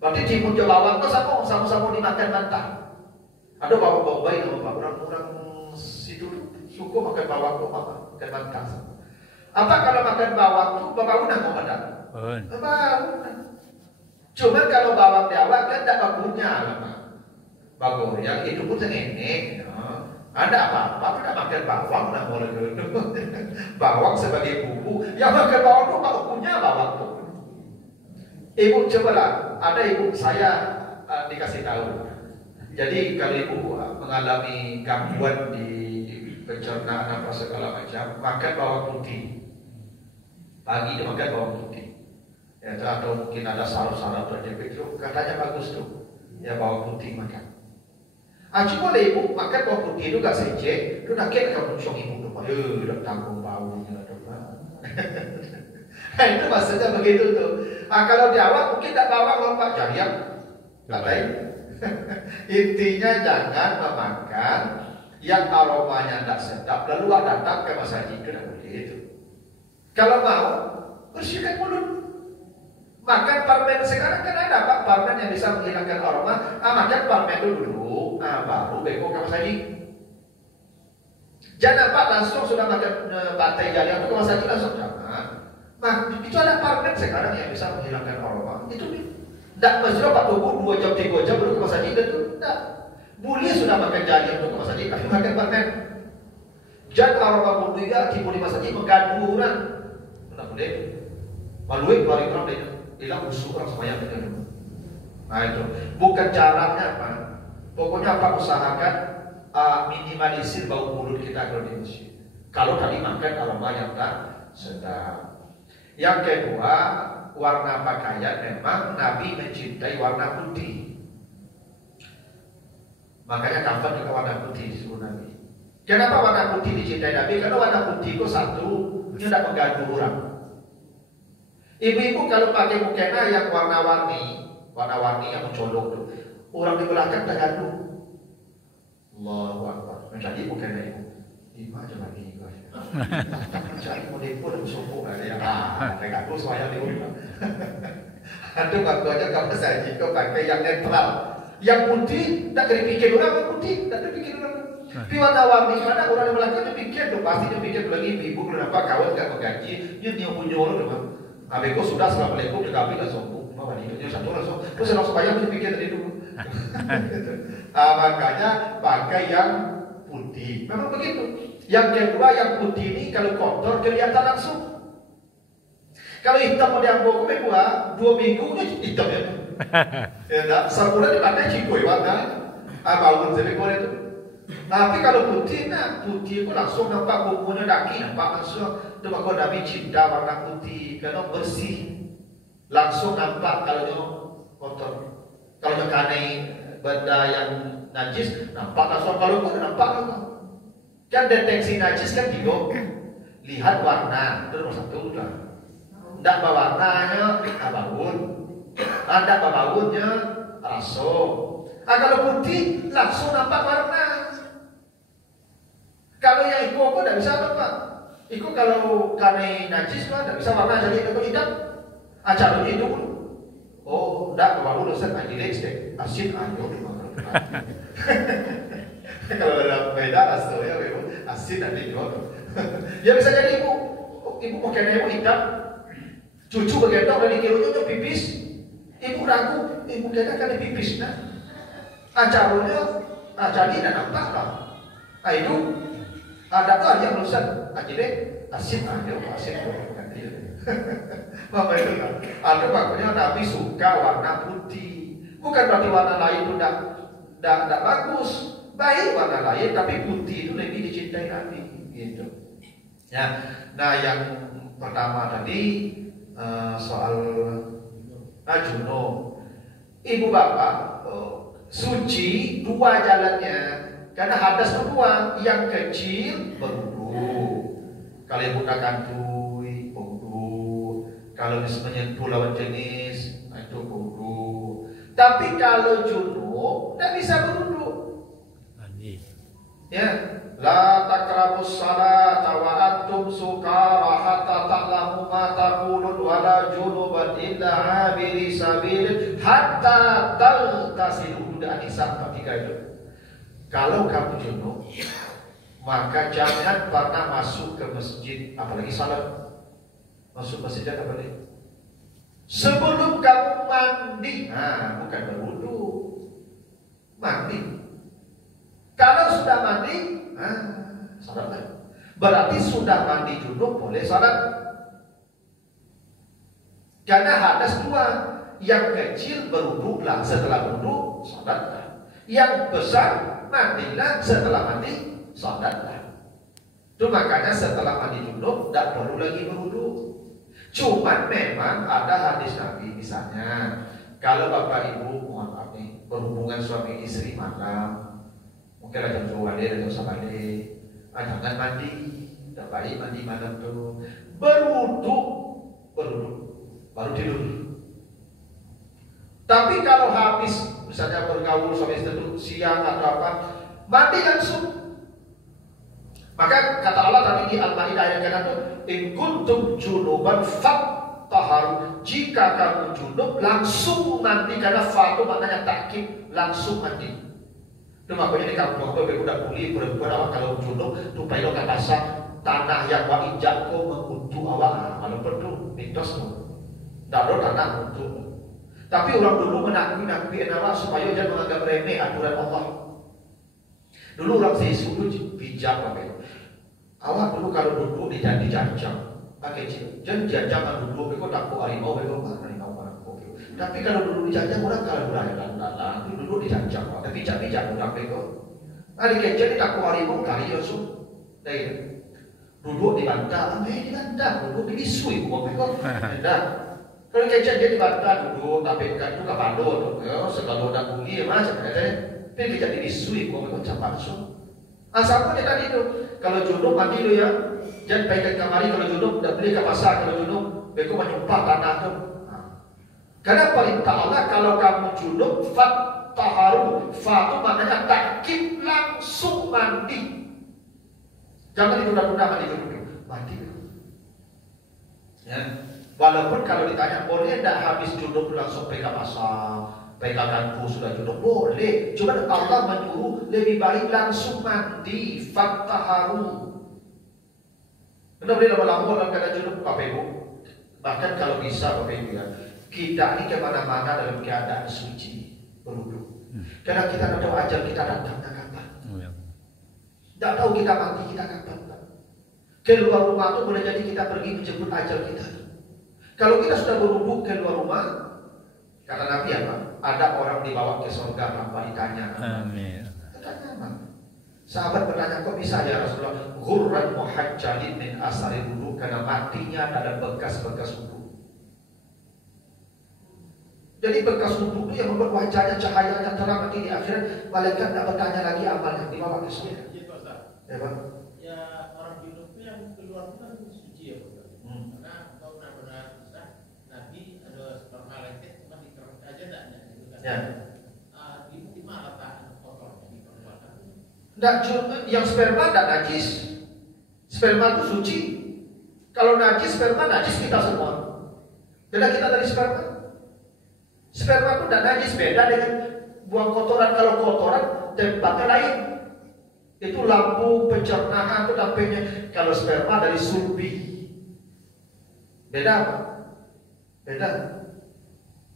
Berarti timun dan bawang itu sama-sama dimakan mentah. Ada bawang bombay, orang-orang situ suku makan bawang itu makan mentah. Apa kalau makan bawang itu baunya mau ada? Baunya. Cuma kalau bawang di awal kan tidak baunya lama. Bau yang itu pun sengenek. Ada apa-apa tidak makan bawang nak boleh bawang sebagai bumbu. Yang makan bawang itu baunya bawang itu. Ibu cobalah, ada ibu saya dikasih tahu. Jadi kalau ibu mengalami gangguan di pencernaan apa segala macam, makan bawang putih. Pagi dia makan bawang putih. Ya, atau mungkin ada saraf-saraf terjepit itu, katanya bagus tuh. Ya bawang putih makan. Cuma ibu makan bawang putih itu gak secek, itu nak kena kamu cong ibu tuh, udah tanggung baunya tuh. Itu maksudnya begitu tuh. Kalau di awal mungkin tak bawang lompat jariak, katanya. Intinya jangan memakan yang aromanya tidak sedap lalu datang ke masjid itu tidak boleh itu. Kalau mau bersihkan mulut. Makan permen sekarang kan ada pak permen yang bisa menghilangkan aroma. Makan permen dulu, baru beko ke masjid. Jangan pak langsung sudah makan batai jariak itu ke masjid langsung jangan. Nah, itu ada permen sekarang yang bisa menghilangkan aroma. Itu tidak mesti pak tunggu 2 jam 3 jam baru ke masjid itu tidak. Boleh sudah makan jariak itu ke masjid, tapi makan permen. Jangan aroma bunyinya timbul di masjid mengganggu orang. Tidak boleh. Maluin balik orang dia bilang busuk orang semuanya dengan. Nah itu bukan caranya apa. Pokoknya apa usahakan minimalisir bau mulut kita kalau di masjid. Kalau tadi makan aroma yang tak sedap. Yang kedua, warna pakaian memang Nabi mencintai warna putih. Makanya kafan juga warna putih disuruh Nabi. Kenapa warna putih dicintai Nabi? Karena warna putih itu satu, dia tidak mengganggu orang. Ibu-ibu kalau pakai mukena yang warna-warni yang mencolok tuh, orang di belakang tak ganggu. Allahu Akbar. Menjadi mukena ibu. Lima aja lagi guys. Cari model pun sombong ya. Mereka aku semuanya di rumah. Ada waktunya kamu saja kau pakai yang netral. Yang putih tak dipikir orang putih, tak dipikir orang. Tapi warna-warni mana orang di belakang dia pikir tuh pasti dia pikir lagi ibu kenapa kawan enggak menggaji, dia nyuruh memang. Abeko sudah assalamualaikum dia kami langsung mama dia satu langsung terus langsung bayar dia pikir tadi dulu. Makanya pakai yang putih. Memang begitu. Yang kedua yang putih ini kalau kotor kelihatan langsung. Kalau hitam mau diambil ke buah 2 minggu udah hitam ya. Ya tak, sebulan dipakai cikoi warna. Bangun sebekor itu. Tapi kalau putih, putih itu langsung nampak bumbunya daging, nampak langsung. Itu maka Nabi cinta warna putih karena bersih. Langsung nampak kalau dia kotor. Kalau dia kanai benda yang najis, nampak langsung. Kalau pun nampak langsung. Kan deteksi najis kan 3. Lihat warna, itu nomor 1 lah. Tidak berwarnanya, bangun. Tidak berbaunnya, raso. Kalau putih, langsung nampak warna. Kalau yang iko pun tidak bisa nampak. Iko kalau kanai najis kan tidak bisa warna jadi itu hitam. Acara itu pun. Oh, tidak berbaun dosen aja deh. Asin ayo. Kalau dalam beda asalnya memang asin nanti jual. Ya bisa jadi ibu mau kena ibu hitam, cucu begendong dari kirunya pipis, ibu ragu, ibu kena kan pipis nah. Acaranya jadi dan nampak lah. Itu ada tuh yang lulusan akhirnya asin aja asin ganti. Mama itu kan. Ada makanya Nabi suka warna putih. Bukan berarti warna lain itu tidak bagus. Baik warna lain tapi putih itu lebih dicintai Nabi gitu. Ya. Nah yang pertama tadi soal Juno. Ibu bapak suci dua jalannya. Karena hadas kedua, yang kecil berwudu. Kalau ibu nak kantui berwudu. Kalau menyentuh lawan jenis itu berwudu. Tapi kalau junub tidak bisa berwudu. Ya, la taqrabus salata wa antum sukara hatta ta'lamu ma taqulun wa la junuban illa 'abiri sabil hatta taghtasilu. Udah An-Nisa 3 itu. Kalau kamu junub, maka jangan pernah masuk ke masjid, apalagi salat. Masuk masjid apa nih? Sebelum kamu mandi, bukan berwudu, mandi. Kalau sudah mandi, salat lagi. Berarti sudah mandi junub boleh salat. Karena hadas dua, yang kecil berwudulah, setelah wudu salatlah. Yang besar mandilah, setelah mandi salatlah. Itu makanya setelah mandi junub tidak perlu lagi berwudu. Cuman memang ada hadis Nabi misalnya, kalau bapak ibu mohon maaf nih berhubungan suami istri malam, mungkin ada jam 2 atau sama jangan mandi, tidak baik mandi malam tuh, berwudu baru tidur. Tapi kalau habis misalnya bergaul suami istri itu siang atau apa, mandi langsung. Maka kata Allah tadi di Al-Maidah ayat ke-6 itu, in kuntum junuban fattaharu. Jika kamu junub langsung mandi, karena fatu maknanya takkib, langsung mandi. Itu makanya di kampung apa udah pulih perempuan awak kalau junub tu payo ka basah tanah yang wa injak ko menguntu awak. Kalau perlu mitos tu. Dado tanah untuk. Tapi orang dulu menakui awak supaya jangan menganggap remeh aturan Allah. Dulu orang Yesus dulu bijak pakai. Awak dulu kalau duduk di janjang pakai cil. Jangan duduk beko tak ko harimau beko harimau barang ko. Tapi kalau duduk di janjang orang kalau berani dan duduk di janjang, tapi bijak orang beko. Ada kecil tak ko harimau kali Yesus. Dai. Duduk di bantal, di bantal, duduk di bisui ko beko. Dah. Kalau kecil dia di bantal duduk tapi kan tu kapando tu. Segala nak bunyi macam ada. Tapi dia di bisui ko beko capat su. Asal dia tadi itu kalau junub mandi lu ya, jangan pegang kamari kalau junub, tidak beli ke pasar kalau junub, beko menyumpah tanah tu. Karena perintah Allah kalau kamu junub, fattaharu, fatu maknanya takkib langsung mandi. Jangan ditunda-tunda mandi junub, mandi. Ya, walaupun kalau ditanya boleh tidak habis junub langsung pegang pasar. Peganganku sudah junub boleh, cuma Allah menyuruh lebih baik langsung mandi, fattaharu. Tidak boleh lama-lama dalam keadaan junub, Bapak Ibu. Bahkan kalau bisa Bapak Ibu ya, kita ini kemana-mana dalam keadaan suci, berwudu. Karena kita tidak tahu ajal kita datangnya kapan. Tidak tahu kita mati kita kapan. Keluar rumah itu boleh jadi kita pergi menjemput ajal kita. Kalau kita sudah berwudu keluar rumah, kata Nabi apa? Ada orang dibawa ke surga tanpa ditanya. Amin. Sahabat bertanya, kok bisa ya Rasulullah? Ghurran muhajjalin min asari wudu, karena matinya ada bekas-bekas wudu. Jadi bekas wudu itu yang membuat wajahnya cahayanya terang nanti di akhirat. Malaikat tidak bertanya lagi amal yang dibawa ke surga. Ya Pak. Ya orang junub itu yang keluar itu kan suci ya Pak. Karena kalau benar-benar bisa Nabi ada sperma lengket cuma dikeruk aja enggak. Ya. Di mana letak kotornya di perbuatan? Yang sperma tidak najis. Sperma itu suci. Kalau najis sperma najis kita semua. Beda kita dari sperma. Sperma itu tidak najis, beda dengan buang kotoran. Kalau kotoran tempatnya lain. Itu lambung pencernaan itu dampaknya. Kalau sperma dari sulbi. Beda apa? Beda.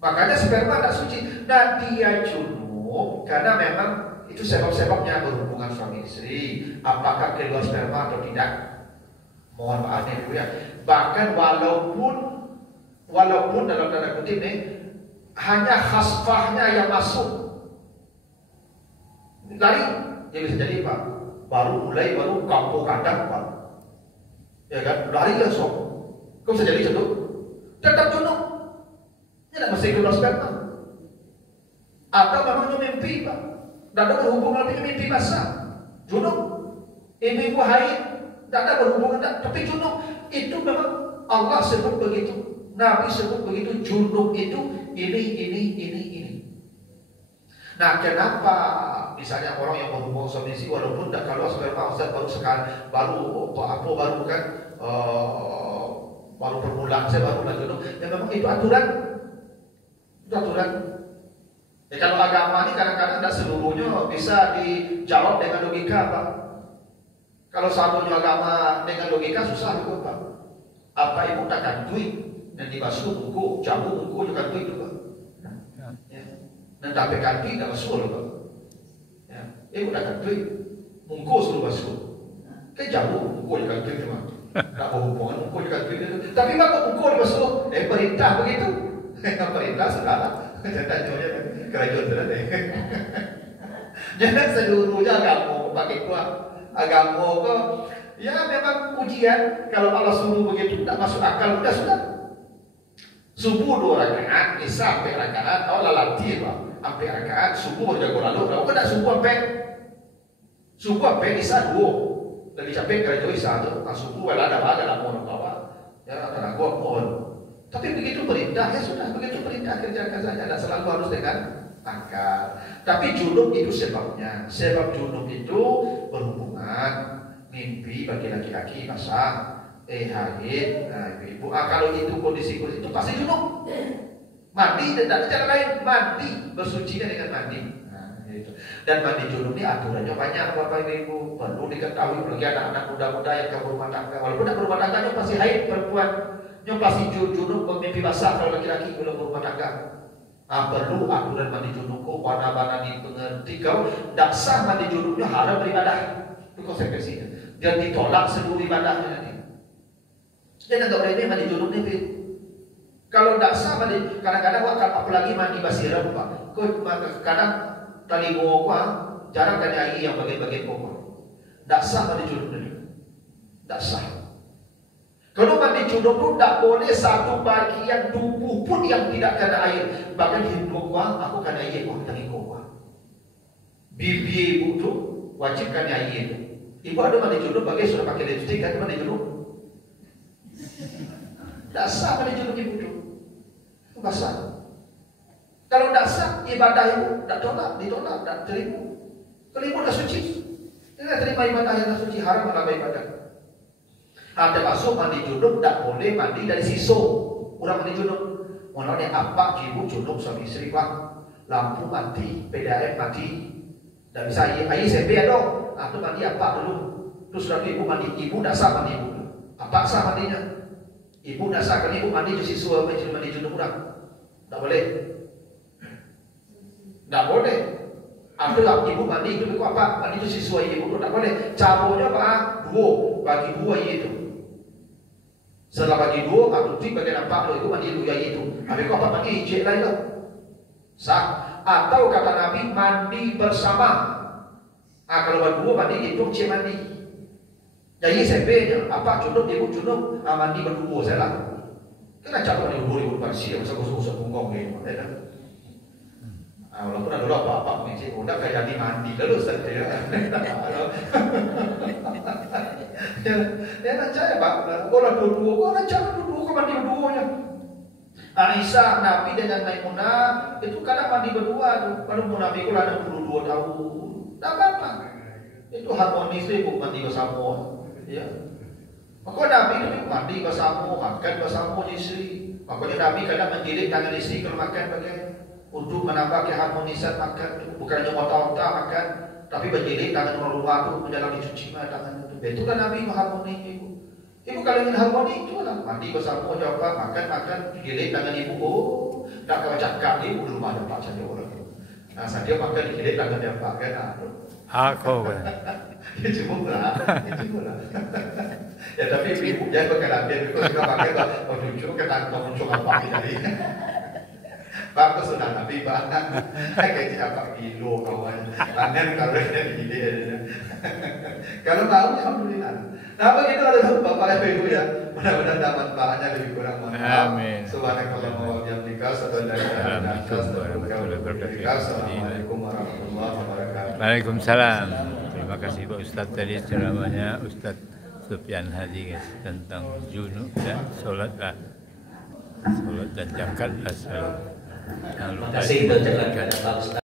Makanya sperma tidak suci. Dan dia junub umum karena memang itu sebab-sebabnya berhubungan suami istri, apakah keluar sperma atau tidak. Mohon maaf nih ya. Bahkan walaupun dalam tanda kutip nih hanya khasfahnya yang masuk, lari dia bisa jadi Pak. Baru kampung kandang Pak. Ya kan, lari langsung. Kau bisa jadi satu, tetap junub. Ini tidak mesti keluar sperma. Atau memang mimpi Pak. Tidak ada berhubungan dengan mimpi basah. Junub. Ibu haid. Tidak ada berhubungan. Tapi junub. Itu memang Allah sebut begitu. Nabi sebut begitu. Junub itu ini. Nah kenapa misalnya orang yang berhubungan suami istri walaupun tidak keluar sperma Ustaz baru kan baru permulaan saya baru lagi junub. Ya memang itu aturan. Itu aturan. Ya, kalau agama ini kadang-kadang tidak seluruhnya bisa dijawab dengan logika Pak. Kalau satunya agama dengan logika susah juga Pak. Apa ibu tak kantui dan dibasuh buku, jamu buku juga kantui itu Pak. Ya. Dan tapi kantui tidak basuh loh Pak. Ya. Ibu tak kantui, buku suruh basuh. Kayak jamu buku juga kantui cuma. Tak berhubungan buku juga kantui itu. Tapi Pak buku dibasuh, perintah begitu. Perintah salah. Tanya kerajaan sudah deh. Jangan seluruhnya agama pakai kuat. Agama kok ya memang ujian. Kalau Allah suruh begitu tidak masuk akal sudah. Subuh 2 rakaat, isya 4 rakaat, awal latih Pak. 4 rakaat, subuh jago lalu. Kalau tidak subuh sampai isya 2. Lebih capek kerja isya tu. Subuh ada mohon bawa. Ya tak gua mohon. Tapi begitu perintah ya sudah, begitu perintah kerjakan saja. Tidak selalu harus dengan akal. Tapi junub itu sebabnya. Sebab junub itu berhubungan mimpi bagi laki-laki basah, haid, ibu. Kalau itu kondisi itu pasti junub. Mandi dan cara lain mandi bersucinya dengan mandi. Gitu. Dan mandi junub ini aturannya banyak Bapak Ibu. Perlu diketahui bagi anak-anak muda-muda yang ke rumah tangga. Walaupun tidak berumah tangganya pasti haid perempuan. Yang pasti junub mimpi basah kalau laki-laki belum berumah tangga. Perlu aturan mandi junub kok warna-warna dipengerti kau. Tak sah mandi junubnya haram beribadah. Itu konsekuensinya. Dan ditolak seluruh ibadahnya nanti. Jadi tak boleh mandi junub ni. Kalau tak sah mandi, kadang-kadang apalagi mandi basirah Pak. Kau kadang tali gua jarang kan air yang bagian-bagian gua. Tak sah mandi junub ni. Tak sah. Kalau mandi junub pun tak boleh satu bagian tubuh pun yang tidak kena air. Bahkan di hidung aku kena air tadi gua. Bibi ibu tu wajib kena air. Ibu ada mandi junub bagi sudah pakai lipstick kan mandi junub. Tak sah mandi junub ibu tu. Itu basah. Kalau tak sah ibadah ibu tak tolak, ditolak, tak terima. Kalau ibu dah suci, dia terima ibadah yang dah suci, haram menambah ibadah. Ada masuk mandi junub tak boleh mandi dari siso. Orang mandi junub. Menolak apa ibu junub suami istri Pak. Lampu mati, PDAM mati. Tak bisa air SMP ada. Itu mandi apa dulu. Terus lagi ibu mandi, ibu tak sah mandi ibu. Apa sah mandinya? Ibu tak sah kan ibu mandi di siso mandi junub orang. Tak boleh. Tak boleh. Atau ibu mandi itu apa? Mandi itu sesuai ibu tak boleh. Caranya apa? Dua bagi 2 itu. Setelah bagi 2, aku tik bagian nampak lo itu mandi lu ya itu. Habis kau apa mandi cek lain lah. Sah. Atau kata Nabi mandi bersama. Kalau bagi 2 mandi itu cek mandi. Jadi SMP-nya apa junub ibu junub mandi berdua saya lah. Kena cakap mandi berdua ibu bersih masa gosok-gosok punggong gitu. Walaupun ada apa-apa mesti udah kayak jadi mandi lalu saja. Dia nak cakap Pak, kalau dua-dua, kau nak cakap dua-dua, kau mandi berduanya. Aisyah, Nabi dengan Maimunah itu kadang mandi berdua tu. Kalau Nabi itu ada 22 tahun, tak apa-apa. Itu harmonis tu, mandi bersama. Ya. Maka Nabi itu mandi bersama, makan bersama istri. Makanya Nabi kadang menjilid tangan istri kalau makan bagai untuk menambah keharmonisan makan. Bukan cuma otak-otak makan, tapi menjilid tangan orang luar tu menjalani cuci tangan. Itu kan Nabi harmoni ibu. Ibu kalau ingin harmoni itu lah mandi bersama jawab makan giling tangan ibu. Tak kau cakap ibu di rumah dapat saja orang. Nah, saya pakai di kiri tangan dia pakai, nah, Ako kan. ya cuma lah. Ya tapi ibu dia pakai latihan itu kita pakai kalau lucu kita muncul apa dari. Pak sudah tapi Pak kayak siapa kilo kawan. Panen kalau dari ide. Kalau tahu alhamdulillah. Nah begitu ada Bapak Ibu ya. Mudah-mudahan dapat manfaatnya lebih kurang mohon maaf. Amin. Subhanakallahumma wa bihamdika asyhadu an la ilaha illa anta astaghfiruka wa atubu ilaik. Assalamualaikum warahmatullahi wabarakatuh. Waalaikumsalam. Terima kasih Pak Ustadz tadi ceramahnya Ustadz Sufyan Hadi guys, tentang junub dan sholat dan zakat. Jangan lupa. Terima kasih untuk